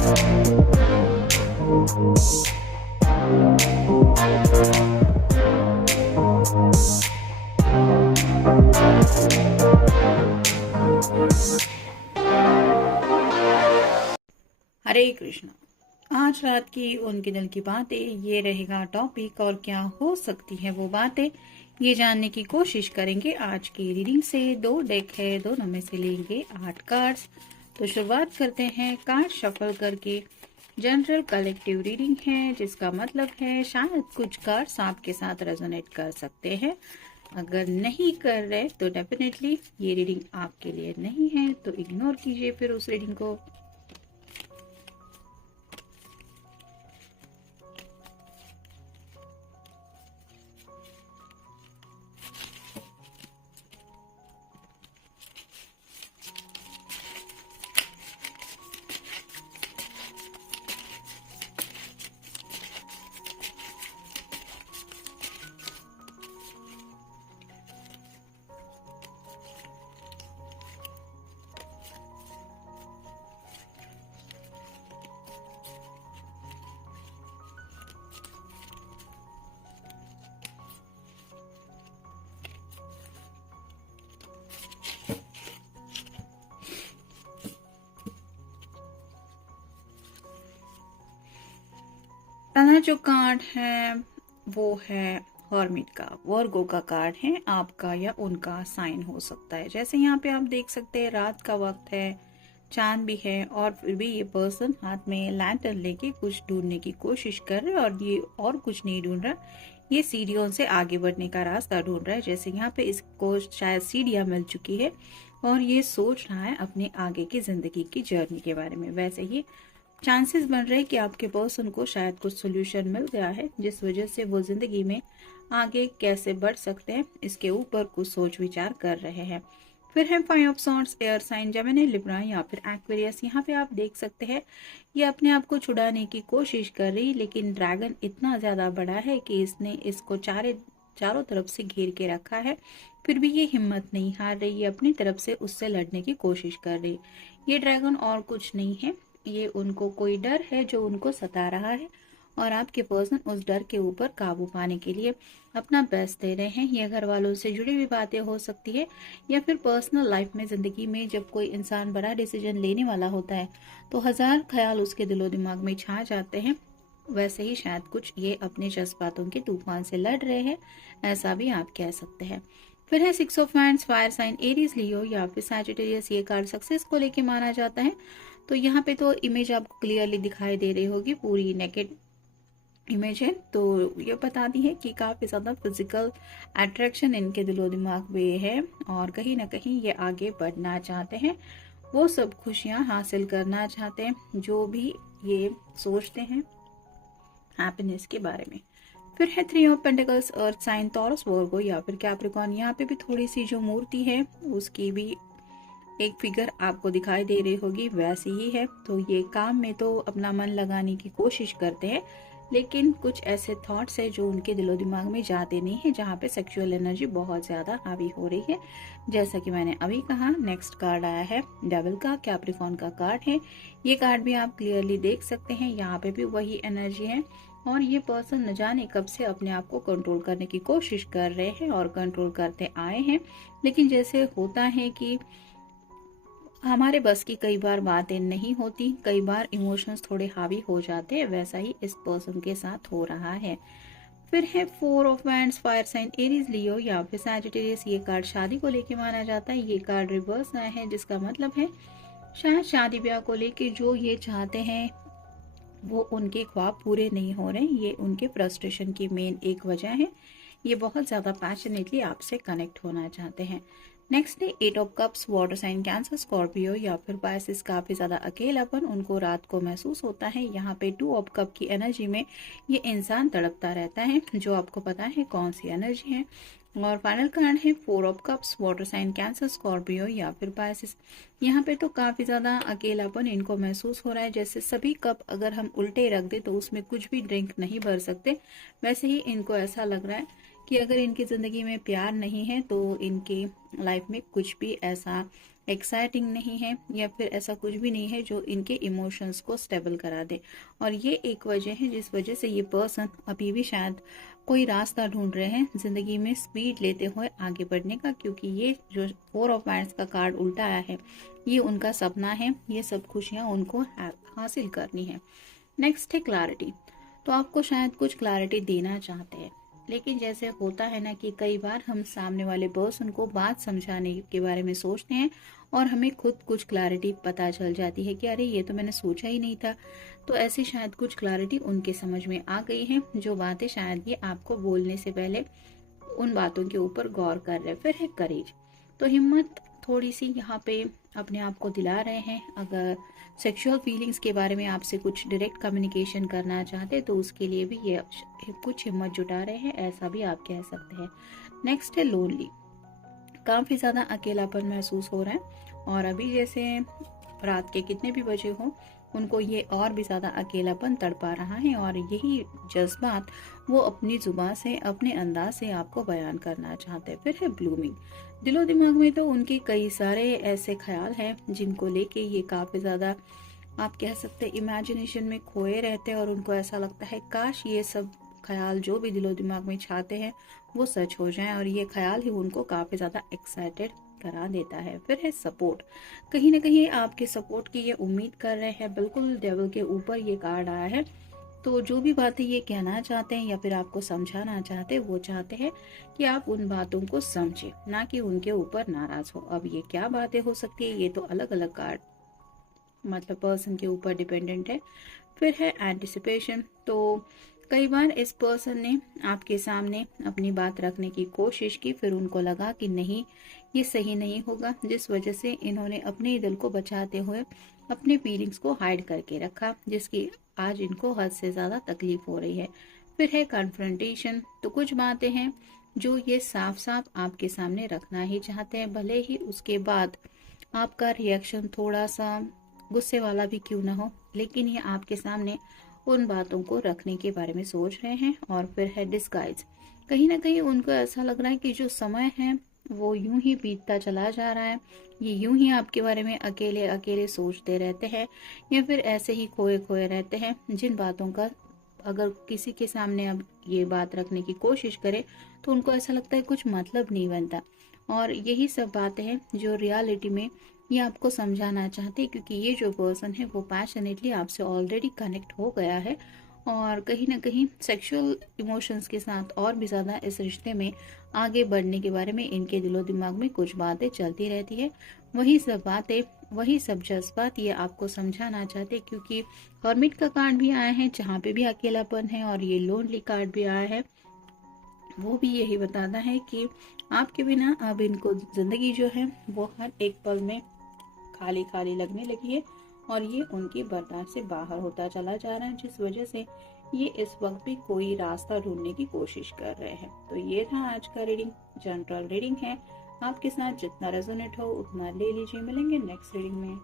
हरे कृष्ण। आज रात की उनके दिल की बातें, ये रहेगा टॉपिक। और क्या हो सकती है वो बातें, ये जानने की कोशिश करेंगे आज की रीडिंग से। 2 डेक है, दोनों में से लेंगे 8 कार्ड्स। तो शुरुआत करते हैं कार्ड शफल करके। जनरल कलेक्टिव रीडिंग है, जिसका मतलब है शायद कुछ कार्ड्स आपके साथ रेजोनेट कर सकते हैं। अगर नहीं कर रहे तो डेफिनेटली ये रीडिंग आपके लिए नहीं है, तो इग्नोर कीजिए फिर उस रीडिंग को। पहला जो कार्ड है वो है हॉर्मिट का, वर्गो का कार्ड है। आपका या उनका साइन हो सकता है। जैसे यहाँ पे आप देख सकते हैं रात का वक्त है, चांद भी है, और फिर भी ये पर्सन हाथ में लैंटर्न लेके कुछ ढूंढने की कोशिश कर रहे हैं। और ये और कुछ नहीं ढूंढ रहा, ये सीढ़ियों से आगे बढ़ने का रास्ता ढूंढ रहा है। जैसे यहाँ पे इसको शायद सीढ़ियां मिल चुकी है और ये सोच रहा है अपने आगे की जिंदगी की जर्नी के बारे में। वैसे ही चांसेस बन रहे हैं कि आपके पर्सन को शायद कुछ सोल्यूशन मिल गया है, जिस वजह से वो जिंदगी में आगे कैसे बढ़ सकते हैं इसके ऊपर कुछ सोच विचार कर रहे हैं। फिर है 5 of swords, air sign Gemini, Libra या फिर एक्वेरियस। यहाँ पे आप देख सकते हैं ये अपने आप को छुड़ाने की कोशिश कर रही, लेकिन ड्रैगन इतना ज्यादा बड़ा है कि इसने इसको चारों तरफ से घेर के रखा है। फिर भी ये हिम्मत नहीं हार रही, ये अपनी तरफ से उससे लड़ने की कोशिश कर रही। ये ड्रैगन और कुछ नहीं है, ये उनको कोई डर है जो उनको सता रहा है, और आपके पर्सन उस डर के ऊपर काबू पाने के लिए अपना बेस्ट दे रहे हैं। ये घर वालों से जुड़ी हुई बातें हो सकती है, या फिर पर्सनल लाइफ में, जिंदगी में जब कोई इंसान बड़ा डिसीजन लेने वाला होता है तो हजार ख्याल उसके दिलो दिमाग में छा जाते हैं। वैसे ही शायद कुछ ये अपने जज्बातों के तूफान से लड़ रहे हैं, ऐसा भी आप कह सकते हैं। फिर है 6 of wands, fire sign Aries, Leo या फिर सैजिटेरियस। ये कार्ड सक्सेस को लेके माना जाता है। तो यहाँ पे तो इमेज आपको क्लियरली दिखाई दे रही होगी, पूरी नेकेड इमेज है। तो ये बताती है कि काफी ज्यादा फिजिकल अट्रैक्शन इनके दिलो दिमाग में है, और कहीं ना कहीं ये आगे बढ़ना चाहते हैं। वो सब खुशियां हासिल करना चाहते हैं जो भी ये सोचते हैं हैप्पीनेस के बारे में। फिर है 3 of pentacles, earth sign, Taurus, Virgo या फिर कैप्रिकॉर्न। यहाँ पे भी थोड़ी सी जो मूर्ति है उसकी भी एक फिगर आपको दिखाई दे रही होगी, वैसी ही है। तो ये काम में तो अपना मन लगाने की कोशिश करते हैं, लेकिन कुछ ऐसे थॉट्स है जो उनके दिलो दिमाग में जाते नहीं है, जहाँ पे सेक्सुअल एनर्जी बहुत ज्यादा हावी हो रही है। जैसा कि मैंने अभी कहा, नेक्स्ट कार्ड आया है डेविल का, कैप्रिकॉर्न का कार्ड है। ये कार्ड भी आप क्लियरली देख सकते हैं, यहाँ पे भी वही एनर्जी है। और ये पर्सन न जाने कब से अपने आप को कंट्रोल करने की कोशिश कर रहे हैं और कंट्रोल करते आए हैं, लेकिन जैसे होता है कि हमारे बस की कई बार बातें नहीं होती, कई बार इमोशंस थोड़े हावी हो जाते हैं, वैसा ही इस पर्सन के साथ हो रहा है। फिर है 4 of wands, fire sign Aries, Leo या फिर सैजिटेरियस। ये कार्ड शादी को लेके माना जाता है। ये कार्ड रिवर्स आया है, जिसका मतलब है शायद शादी ब्याह को लेके जो ये चाहते हैं वो उनके ख्वाब पूरे नहीं हो रहे। ये उनके फ्रस्ट्रेशन की मेन एक वजह है। ये बहुत ज्यादा पैशनेटली आपसे कनेक्ट होना चाहते हैं। नेक्स्ट है 8 of cups, water sign, cancer, Scorpio या फिर पाइसेस। काफी ज्यादा अकेलापन उनको रात को महसूस होता है। यहाँ पे 2 ऑफ कप की एनर्जी में ये इंसान तड़पता रहता है, जो आपको पता है कौन सी एनर्जी है। और फाइनल कार्ड है 4 of cups, water sign, cancer, Scorpio या फिर पाइसेस। यहाँ पे तो काफी ज्यादा अकेलापन इनको महसूस हो रहा है। जैसे सभी कप अगर हम उल्टे रख दे तो उसमें कुछ भी ड्रिंक नहीं भर सकते, वैसे ही इनको ऐसा लग रहा है कि अगर इनकी जिंदगी में प्यार नहीं है तो इनकी लाइफ में कुछ भी ऐसा एक्साइटिंग नहीं है या फिर ऐसा कुछ भी नहीं है जो इनके इमोशंस को स्टेबल करा दे। और ये एक वजह है जिस वजह से ये पर्सन अभी भी शायद कोई रास्ता ढूंढ रहे हैं जिंदगी में स्पीड लेते हुए आगे बढ़ने का, क्योंकि ये जो 4 ऑफ वांड्स का कार्ड उल्टा आया है ये उनका सपना है, ये सब खुशियां उनको हासिल करनी है। नेक्स्ट है क्लैरिटी। तो आपको शायद कुछ क्लैरिटी देना चाहते हैं, लेकिन जैसे होता है ना कि कई बार हम सामने वाले पर्सन को बात समझाने के बारे में सोचते हैं और हमें खुद कुछ क्लैरिटी पता चल जाती है कि अरे ये तो मैंने सोचा ही नहीं था। तो ऐसी शायद कुछ क्लैरिटी उनके समझ में आ गई है, जो बातें शायद ये आपको बोलने से पहले उन बातों के ऊपर गौर कर रहे। फिर है करेज। तो हिम्मत थोड़ी सी यहाँ पे अपने आप को दिला रहे हैं। अगर सेक्सुअल फीलिंग्स के बारे में आपसे कुछ डायरेक्ट कम्युनिकेशन करना चाहते तो उसके लिए भी ये कुछ हिम्मत जुटा रहे हैं, ऐसा भी आप कह सकते हैं। नेक्स्ट है लोनली। काफ़ी ज़्यादा अकेलापन महसूस हो रहा है और अभी जैसे रात के कितने भी बजे हो उनको ये और भी ज़्यादा अकेलापन तड़पा रहा है और यही जज्बात वो अपनी जुबान से अपने अंदाज से आपको बयान करना चाहते हैं। फिर है ब्लूमिंग। दिलो दिमाग में तो उनके कई सारे ऐसे ख्याल हैं जिनको लेके ये काफ़ी ज़्यादा आप कह सकते हैं इमेजिनेशन में खोए रहते हैं और उनको ऐसा लगता है काश ये सब ख्याल जो भी दिलो दिमाग में चाहते हैं वो सच हो जाए, और ये ख्याल ही उनको काफ़ी ज़्यादा एक्साइटेड करा देता है। फिर है सपोर्ट। कहीं ना कहीं आपके सपोर्ट की ये उम्मीद कर रहे हैं। बिल्कुल डेविल के ऊपर ये कार्ड आया है, तो जो भी बातें ये कहना चाहते हैं या फिर आपको समझाना चाहते हैं वो चाहते हैं कि आप उन बातों को समझें, ना कि उनके ऊपर नाराज हो। अब ये क्या बातें हो सकती है ये तो अलग अलग कार्ड मतलब पर्सन के ऊपर डिपेंडेंट है। फिर है एंटिसिपेशन। तो कई बार इस पर्सन ने आपके सामने अपनी बात रखने की कोशिश की, फिर उनको लगा कि नहीं ये सही नहीं होगा, जिस वजह से इन्होंने अपने दिल को बचाते हुए अपने फीलिंग्स को हाइड करके रखा, जिसकी आज इनको हद से ज़्यादा तकलीफ हो रही है। फिर है कन्फ्रंटेशन। तो कुछ बातें हैं जो ये साफ साफ आपके सामने रखना ही चाहते हैं, भले ही उसके बाद आपका रिएक्शन थोड़ा सा गुस्से वाला भी क्यों ना हो, लेकिन ये आपके सामने उन बातों को रखने के बारे में सोच रहे हैं। और फिर है डिस्गाइज। कहीं ना कहीं उनको ऐसा लग रहा है कि जो समय है वो यूं ही बीतता चला जा रहा है, ये यूं ही आपके बारे में अकेले अकेले सोचते रहते हैं या फिर ऐसे ही खोए खोए रहते हैं, जिन बातों का अगर किसी के सामने अब ये बात रखने की कोशिश करे तो उनको ऐसा लगता है कुछ मतलब नहीं बनता। और यही सब बातें हैं जो रियलिटी में ये आपको समझाना चाहते हैं, क्योंकि ये जो पर्सन है वो पैशनेटली आपसे ऑलरेडी कनेक्ट हो गया है और कहीं ना कहीं सेक्सुअल इमोशंस के साथ और भी ज़्यादा इस रिश्ते में आगे बढ़ने के बारे में इनके दिलो दिमाग में कुछ बातें चलती रहती है। वही सब बातें वही सब जज्बात ये आपको समझाना चाहते, क्योंकि हर्मिट का कार्ड भी आया है जहाँ पे भी अकेलापन है और ये लोनली कार्ड भी आया है, वो भी यही बताता है कि आपके बिना अब इनको जिंदगी जो है वो हर एक पल में खाली खाली लगने लगी है और ये उनकी बर्दाश्त से बाहर होता चला जा रहा है, जिस वजह से ये इस वक्त भी कोई रास्ता ढूंढने की कोशिश कर रहे हैं। तो ये था आज का रीडिंग। जनरल रीडिंग है, आपके साथ जितना रेजोनेट हो उतना ले लीजिए। मिलेंगे नेक्स्ट रीडिंग में।